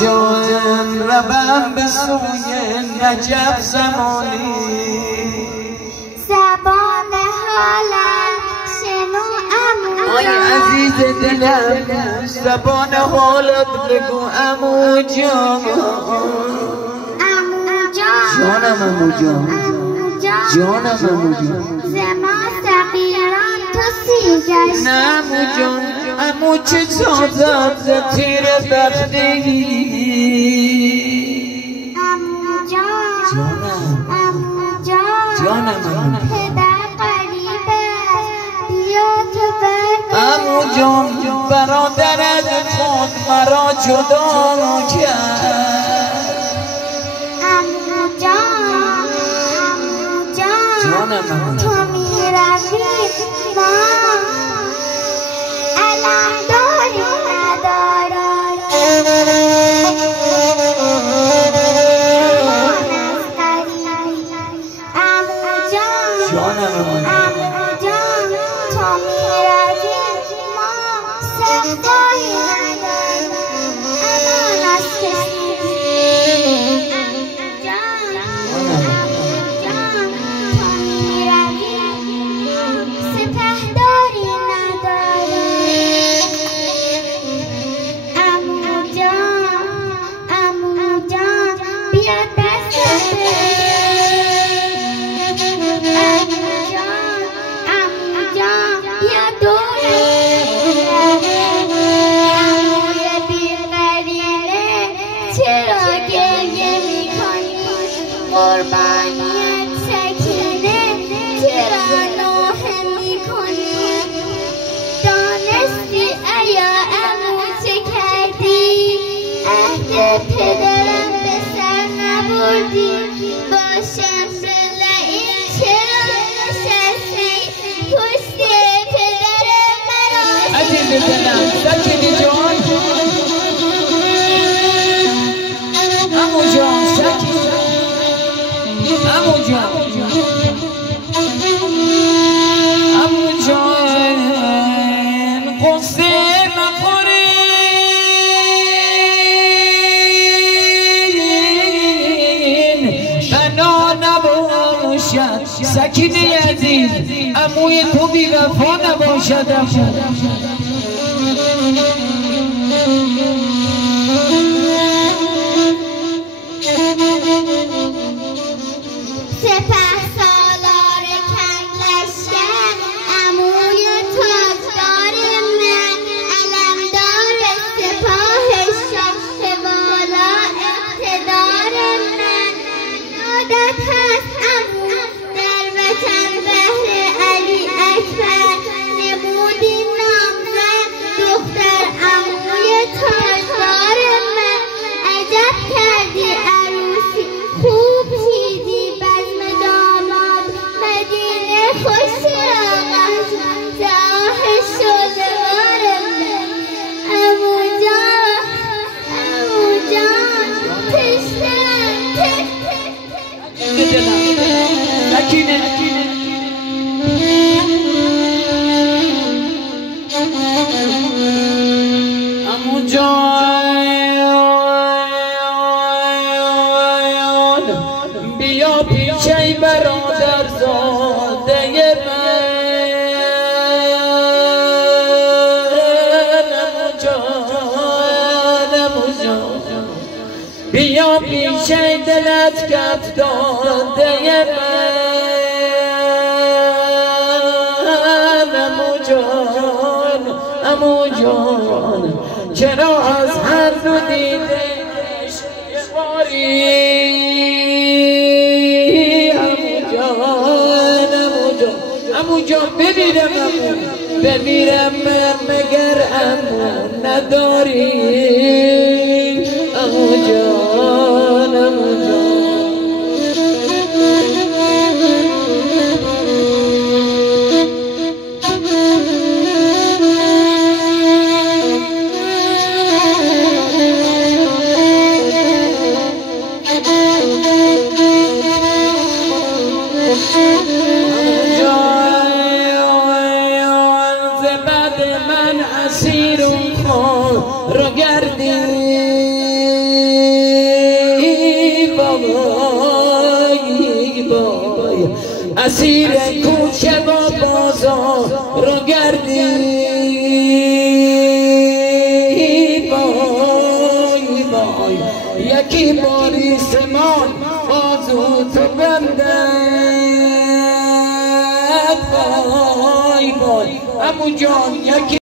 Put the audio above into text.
جان روم به سوی نجف زمانی زبان حالم شنو عمو آی عزیز دلم زبان حالت بگو عمو جان جانم عمو جان جانم عمو جان زما صغیران تو سیگشت نه عمو جان عمو چه سازد ز تیر بختگی عمو جان عمو جان جانم پدر غریب است بیا تو بر عمو جان برادرت خود مرا جدا کرد عمو جان تو میروی ما علم داری نداری مان از غریبی عمو جان تو میروی ما سفتایی نداری امان از کشیدی قربانیت سکینه چرا نوحه میکنی دانستی ایا عمو چه کردی عهد پدرم به سر نبردی با شمس لعین چرا نشستی پشت پدر مرا عزیز دلم سکینی جان عمو جان سکینی عمو جان عمو جان قصه نخورین بنا نباشد سکینه عزیز عموی تو بی وفا نباشد سپهسالار کنگلشکر عموی تاجدار من علمدار سپاه شاه والا اقتدار من یادت هست عمو در وطن بهر علی اکبر نمودی نامزد دختر عموی تاجدار من عجب کردی عروسی خوب چیدی بزم داماد مدینه خوش راغم زاه شلوار من عمو جان تشنم عمو جان بیا پیشه برادر زاده من عمو جان بیا پیشه دلت کف داده من عمو جان چرا از هر دو دیدش باری عمو جان بمیرم مگر عمو نداری عمو جان اسیر و خار رو گردید اسیر کوچه و بازار رو گردی بای بای یکی باری سمان بازو تو بندد بای بای امو جان یکی